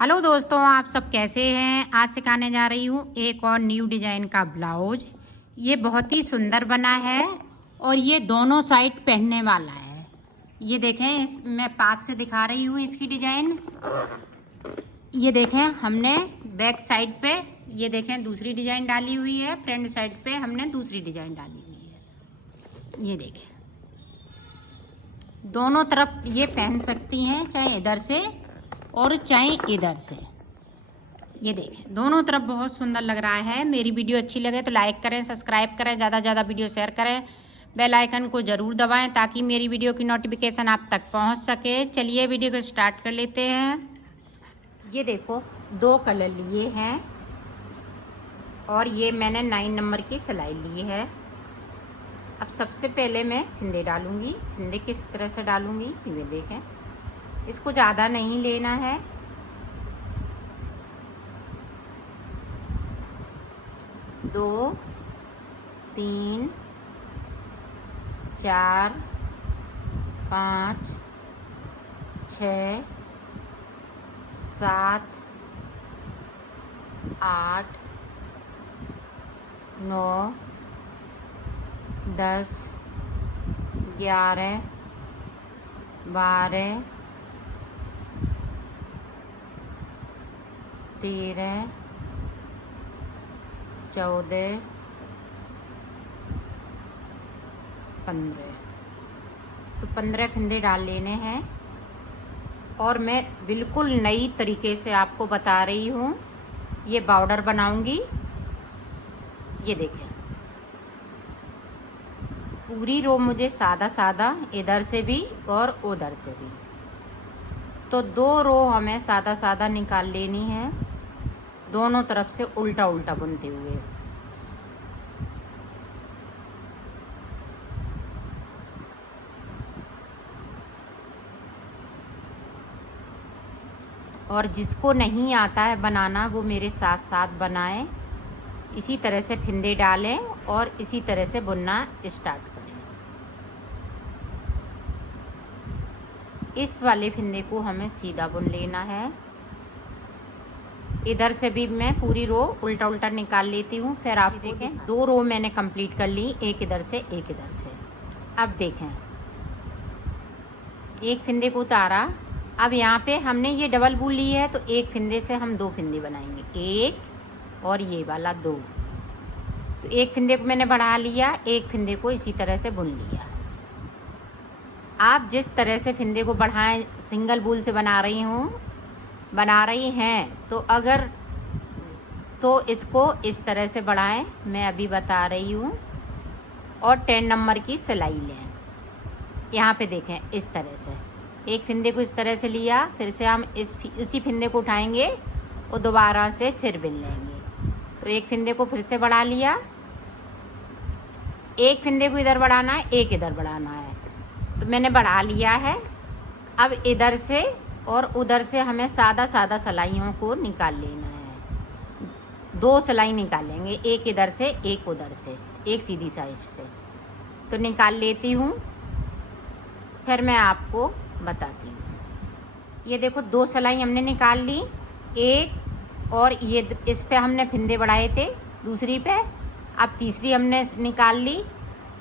Hello दोस्तों, आप सब कैसे हैं। आज सिखाने जा रही हूँ एक और न्यू डिज़ाइन का ब्लाउज। ये बहुत ही सुंदर बना है और ये दोनों साइड पहनने वाला है। ये देखें, मैं पास से दिखा रही हूँ इसकी डिज़ाइन। ये देखें, हमने बैक साइड पे ये देखें दूसरी डिज़ाइन डाली हुई है, फ्रंट साइड पे हमने दूसरी डिज़ाइन डाली हुई है। ये देखें, दोनों तरफ ये पहन सकती हैं, चाहे इधर से और चाहे इधर से। ये देखें, दोनों तरफ बहुत सुंदर लग रहा है। मेरी वीडियो अच्छी लगे तो लाइक करें, सब्सक्राइब करें, ज़्यादा से ज़्यादा वीडियो शेयर करें, बेल आइकन को ज़रूर दबाएं ताकि मेरी वीडियो की नोटिफिकेशन आप तक पहुंच सके। चलिए वीडियो को स्टार्ट कर लेते हैं। ये देखो, 2 कलर लिए हैं और ये मैंने 9 नंबर की सिलाई ली है। अब सबसे पहले मैं फिंदे डालूंगी। फिंदे किस तरह से डालूंगी ये देखें, इसको ज़्यादा नहीं लेना है। दो, 3, 4, 5, 6, 7, 8, 9, 10, 11, 12, 13, 14, 15। तो 15 फंदे डाल लेने हैं और मैं बिल्कुल नई तरीके से आपको बता रही हूँ। ये बॉर्डर बनाऊंगी। ये देखें, पूरी रो मुझे सादा सादा इधर से भी और उधर से भी, तो 2 रो हमें सादा सादा निकाल लेनी है, दोनों तरफ से उल्टा उल्टा बुनते हुए। और जिसको नहीं आता है बनाना वो मेरे साथ साथ बनाएं। इसी तरह से फिंदे डालें और इसी तरह से बुनना स्टार्ट करें। इस वाले फिंदे को हमें सीधा बुन लेना है। इधर से भी मैं पूरी रो उल्टा उल्टा निकाल लेती हूँ। फिर आप देखें, 2 रो मैंने कंप्लीट कर ली, एक इधर से एक इधर से। अब देखें, एक फिंदे को उतारा। अब यहाँ पे हमने ये डबल वूल ली है तो एक फिंदे से हम 2 फिंदे बनाएंगे, एक और ये वाला 2। तो एक फिंदे को मैंने बढ़ा लिया, एक फिंदे को इसी तरह से बुन लिया। आप जिस तरह से फिंदे को बढ़ाएं, सिंगल वूल से बना रही हैं तो इसको इस तरह से बढ़ाएं, मैं अभी बता रही हूँ। और 10 नंबर की सिलाई लें। यहाँ पे देखें, इस तरह से एक फिंदे को इस तरह से लिया, फिर से हम इसी फिंदे को उठाएंगे और दोबारा से फिर बिन लेंगे। तो एक फिंदे को फिर से बढ़ा लिया, एक फिंदे को इधर बढ़ाना है, एक इधर बढ़ाना है, तो मैंने बढ़ा लिया है। अब इधर से और उधर से हमें सादा सादा सिलाइयों को निकाल लेना है। 2 सिलाई निकालेंगे, एक इधर से एक उधर से, एक सीधी साइड से। तो निकाल लेती हूँ, फिर मैं आपको बताती हूँ। ये देखो, 2 सिलाई हमने निकाल ली, एक और ये इस पे हमने फिंदे बढ़ाए थे दूसरी पे। अब तीसरी हमने निकाल ली।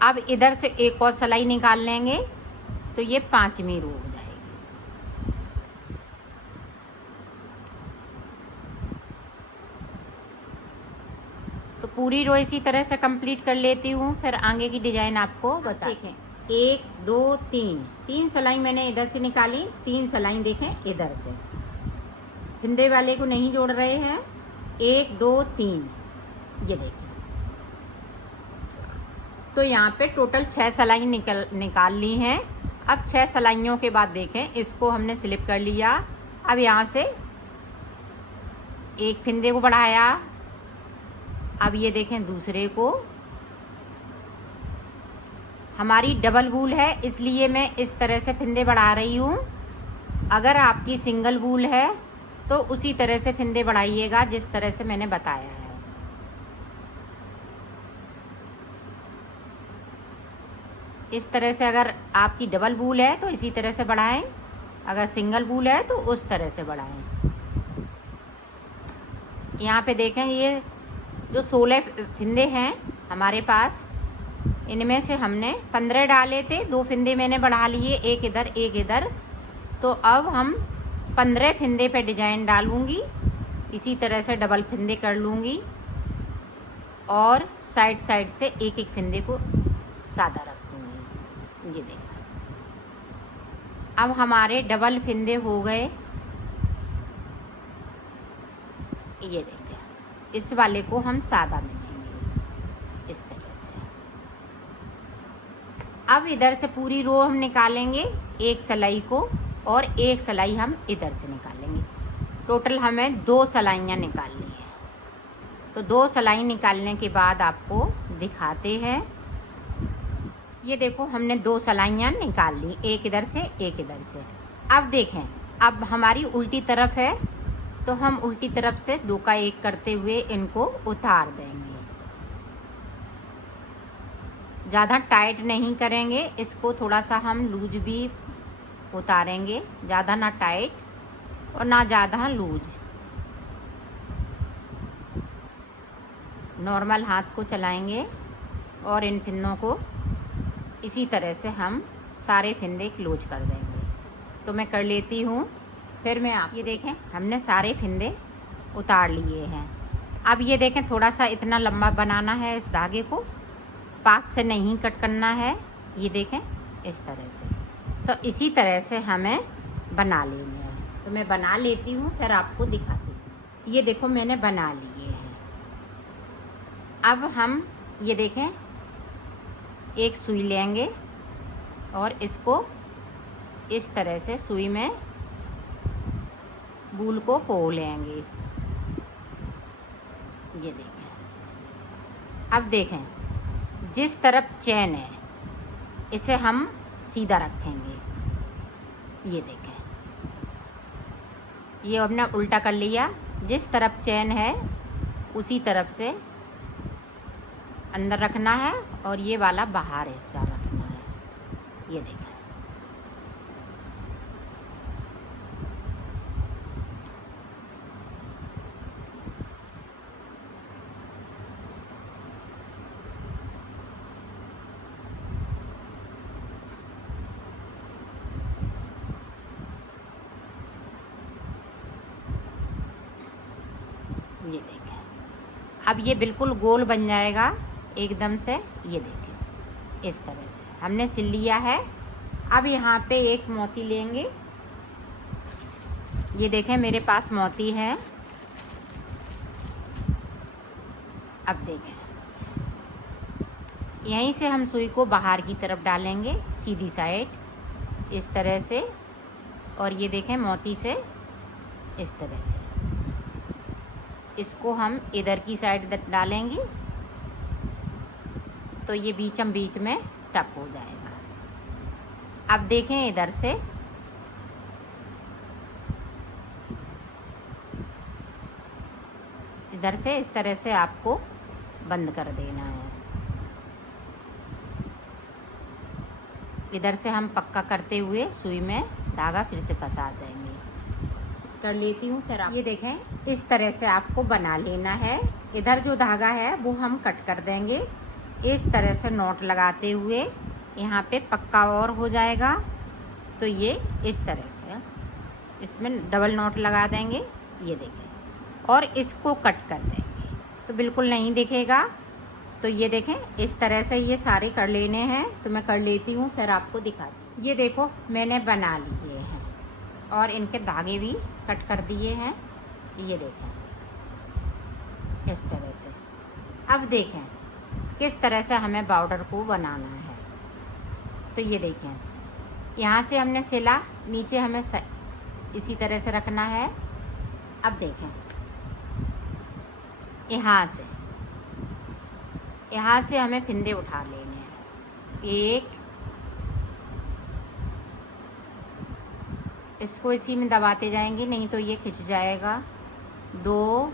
अब इधर से एक और सिलाई निकाल लेंगे तो ये 5वीं रो हो जाएगी। तो पूरी रो इसी तरह से कंप्लीट कर लेती हूँ, फिर आगे की डिजाइन आपको बता। देखें, 1, 2, 3 सिलाई मैंने इधर से निकाली, 3 सिलाई देखें इधर से। फिंदे वाले को नहीं जोड़ रहे हैं। 1, 2, 3, ये देखें। तो यहाँ पे टोटल 6 सिलाई निकाल ली हैं। अब 6 सिलाइयों के बाद देखें, इसको हमने स्लिप कर लिया। अब यहाँ से एक फिंदे को बढ़ाया। अब ये देखें, दूसरे को, हमारी डबल वूल है इसलिए मैं इस तरह से फिंदे बढ़ा रही हूँ। अगर आपकी सिंगल वूल है तो उसी तरह से फिंदे बढ़ाइएगा जिस तरह से मैंने बताया है। इस तरह से अगर आपकी डबल वूल है तो इसी तरह से बढ़ाएं, अगर सिंगल वूल है तो उस तरह से बढ़ाएं। यहाँ पे देखें, ये जो 16 फिंदे हैं हमारे पास, इनमें से हमने 15 डाले थे, 2 फिंदे मैंने बढ़ा लिए, एक इधर एक इधर। तो अब हम 15 फिंदे पे डिजाइन डालूंगी। इसी तरह से डबल फिंदे कर लूँगी और साइड साइड से एक एक फिंदे को सादा रखूँगी। ये देखो, अब हमारे डबल फिंदे हो गए। ये देखिए, इस वाले को हम सादा मिलेंगे इस तरह से। अब इधर से पूरी रो हम निकालेंगे एक सिलाई को, और एक सिलाई हम इधर से निकालेंगे। टोटल हमें 2 सिलाइयाँ निकालनी है। तो 2 सिलाई निकालने के बाद आपको दिखाते हैं। ये देखो, हमने 2 सिलाइयाँ निकाल ली, एक इधर से एक इधर से। अब देखें, अब हमारी उल्टी तरफ है, तो हम उल्टी तरफ से 2 का 1 करते हुए इनको उतार देंगे। ज़्यादा टाइट नहीं करेंगे इसको, थोड़ा सा हम लूज भी उतारेंगे, ज़्यादा ना टाइट और ना ज़्यादा लूज। नॉर्मल हाथ को चलाएंगे और इन फिंदों को इसी तरह से हम सारे फिंदे क्लोज कर देंगे। तो मैं कर लेती हूँ, फिर मैं आप ये देखें, हमने सारे फिंदे उतार लिए हैं। अब ये देखें, थोड़ा सा इतना लंबा बनाना है इस धागे को, पास से नहीं कट करना है। ये देखें इस तरह से। तो इसी तरह से हमें बना लेने हैं। तो मैं बना लेती हूँ, फिर आपको दिखाती हूँ। ये देखो, मैंने बना लिए हैं। अब हम ये देखें, एक सुई लेंगे और इसको इस तरह से सुई में बूल को पो लेंगे। ये देखें, अब देखें, जिस तरफ चैन है इसे हम सीधा रखेंगे। ये देखें, ये हमने उल्टा कर लिया। जिस तरफ चैन है उसी तरफ से अंदर रखना है और ये वाला बाहर हिस्सा रखना है। ये देखें, ये देखें, अब ये बिल्कुल गोल बन जाएगा एकदम से। ये देखें, इस तरह से हमने सिल लिया है। अब यहाँ पे एक मोती लेंगे। ये देखें, मेरे पास मोती है। अब देखें, यहीं से हम सुई को बाहर की तरफ डालेंगे, सीधी साइड इस तरह से। और ये देखें, मोती से इस तरह से इसको हम इधर की साइड डालेंगे, तो ये बीचम बीच में टक हो जाएगा। अब देखें, इधर से इस तरह से आपको बंद कर देना है। इधर से हम पक्का करते हुए सुई में धागा फिर से फंसा देंगे। कर लेती हूँ, फिर आप ये देखें, इस तरह से आपको बना लेना है। इधर जो धागा है वो हम कट कर देंगे। इस तरह से नॉट लगाते हुए यहाँ पे पक्का और हो जाएगा। तो ये इस तरह से इसमें डबल नॉट लगा देंगे। ये देखें, और इसको कट कर देंगे तो बिल्कुल नहीं दिखेगा। तो ये देखें, इस तरह से ये सारे कर लेने हैं। तो मैं कर लेती हूँ, फिर आपको दिखाती हूँ। ये देखो, मैंने बना लिए हैं और इनके धागे भी कट कर दिए हैं। ये देखें, इस तरह से। अब देखें किस तरह से हमें बॉर्डर को बनाना है। तो ये देखें, यहाँ से हमने सिला, नीचे हमें इसी तरह से रखना है। अब देखें, यहाँ से हमें फिंदे उठा लेने हैं। एक, इसको इसी में दबाते जाएंगे, नहीं तो ये खिंच जाएगा। 2,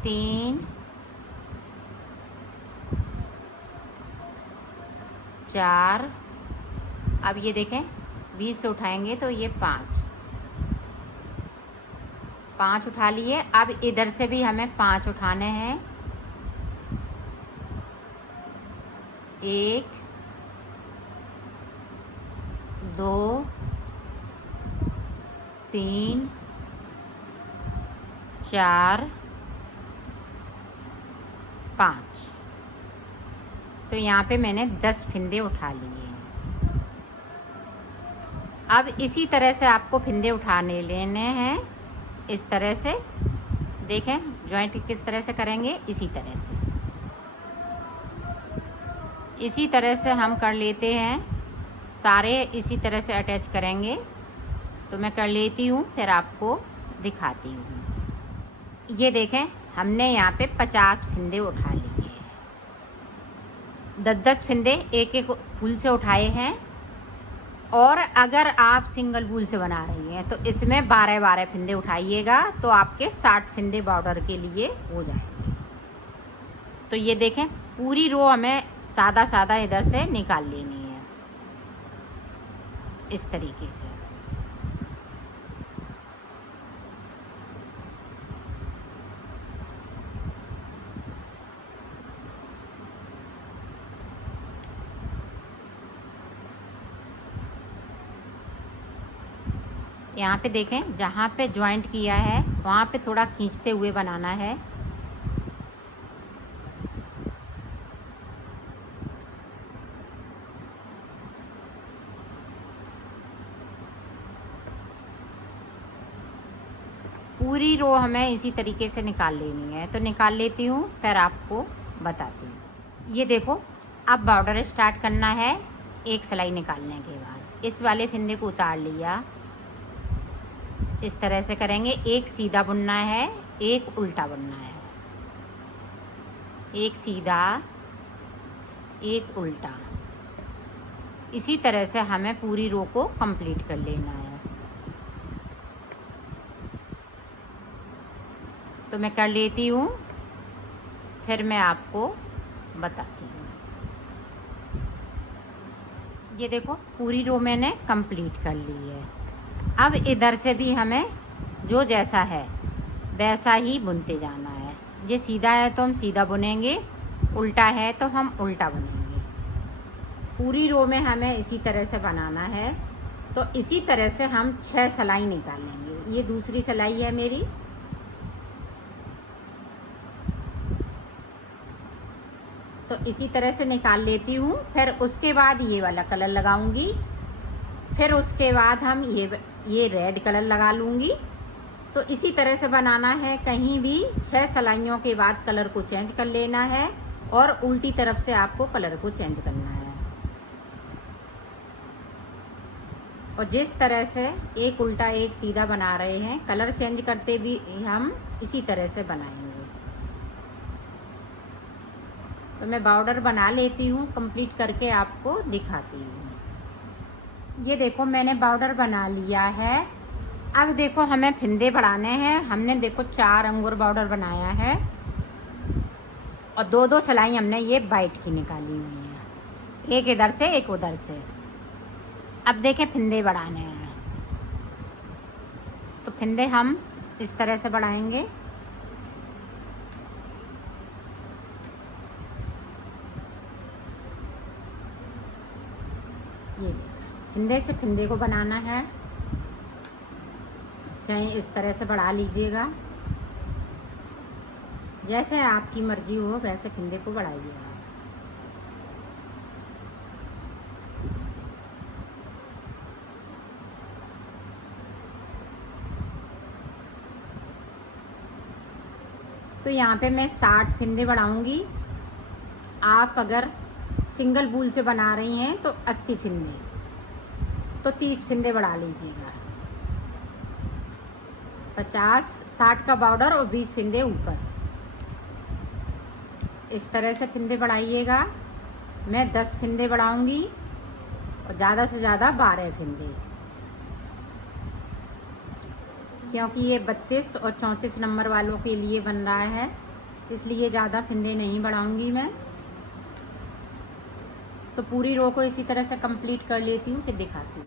3, 4। अब ये देखें, बीच से उठाएंगे तो ये 5। 5 उठा लिए। अब इधर से भी हमें 5 उठाने हैं। 1 2 3 4 5। तो यहाँ पे मैंने 10 फिंदे उठा लिए हैं। अब इसी तरह से आपको फिंदे उठाने लेने हैं। इस तरह से देखें, जॉइंट किस तरह से करेंगे, इसी तरह से हम कर लेते हैं। सारे इसी तरह से अटैच करेंगे। तो मैं कर लेती हूँ, फिर आपको दिखाती हूँ। ये देखें, हमने यहाँ पे 50 फिंदे उठा लिए हैं। 10-10 फिंदे एक एक फूल से उठाए हैं। और अगर आप सिंगल वूल से बना रही हैं तो इसमें 12-12 फिंदे उठाइएगा, तो आपके 60 फिंदे बॉर्डर के लिए हो जाएंगे। तो ये देखें, पूरी रो हमें सादा सादा इधर से निकाल लेनी है, इस तरीके से। यहाँ पे देखें, जहाँ पे जॉइंट किया है वहाँ पे थोड़ा खींचते हुए बनाना है। पूरी रो हमें इसी तरीके से निकाल लेनी है। तो निकाल लेती हूँ, फिर आपको बताती हूँ। ये देखो, अब बॉर्डर स्टार्ट करना है। एक सिलाई निकालने के बाद इस वाले फिंदे को उतार लिया। इस तरह से करेंगे। एक सीधा बुनना है, एक उल्टा बुनना है। एक सीधा, एक उल्टा। इसी तरह से हमें पूरी रो को कंप्लीट कर लेना है। तो मैं कर लेती हूँ, फिर मैं आपको बताती हूँ। ये देखो, पूरी रो मैंने कंप्लीट कर ली है। अब इधर से भी हमें जो जैसा है वैसा ही बुनते जाना है। ये सीधा है तो हम सीधा बुनेंगे, उल्टा है तो हम उल्टा बुनेंगे। पूरी रो में हमें इसी तरह से बनाना है। तो इसी तरह से हम 6 सिलाई निकालेंगे। ये दूसरी सिलाई है मेरी। तो इसी तरह से निकाल लेती हूँ। फिर उसके बाद ये वाला कलर लगाऊंगी। फिर उसके बाद हम ये रेड कलर लगा लूँगी। तो इसी तरह से बनाना है। कहीं भी 6 सिलाइयों के बाद कलर को चेंज कर लेना है और उल्टी तरफ से आपको कलर को चेंज करना है। और जिस तरह से एक उल्टा एक सीधा बना रहे हैं, कलर चेंज करते भी हम इसी तरह से बनाएंगे। तो मैं बॉर्डर बना लेती हूँ, कंप्लीट करके आपको दिखाती हूँ। ये देखो, मैंने बॉर्डर बना लिया है। अब देखो, हमें फिंदे बढ़ाने हैं। हमने देखो 4 अंगूर बॉर्डर बनाया है और 2-2 सिलाई हमने ये वाइट की निकाली हुई है, एक इधर से एक उधर से। अब देखें, फिंदे बढ़ाने हैं। तो फिंदे हम इस तरह से बढ़ाएंगे। ये फिंदे से फिंदे को बनाना है, चाहे इस तरह से बढ़ा लीजिएगा। जैसे आपकी मर्जी हो वैसे फिंदे को बढ़ाइएगा। तो यहाँ पे मैं 60 फिंदे बढ़ाऊंगी। आप अगर सिंगल वूल से बना रही हैं तो 80 फिंदे, तो 30 फिंदे बढ़ा लीजिएगा। 50-60 का बॉर्डर और 20 फिंदे ऊपर। इस तरह से फिंदे बढ़ाइएगा। मैं 10 फिंदे बढ़ाऊंगी और ज़्यादा से ज़्यादा 12 फिंदे, क्योंकि ये 32 और 34 नंबर वालों के लिए बन रहा है, इसलिए ज़्यादा फिंदे नहीं बढ़ाऊंगी मैं। तो पूरी रो को इसी तरह से कंप्लीट कर लेती हूँ, फिर दिखाती हूँ।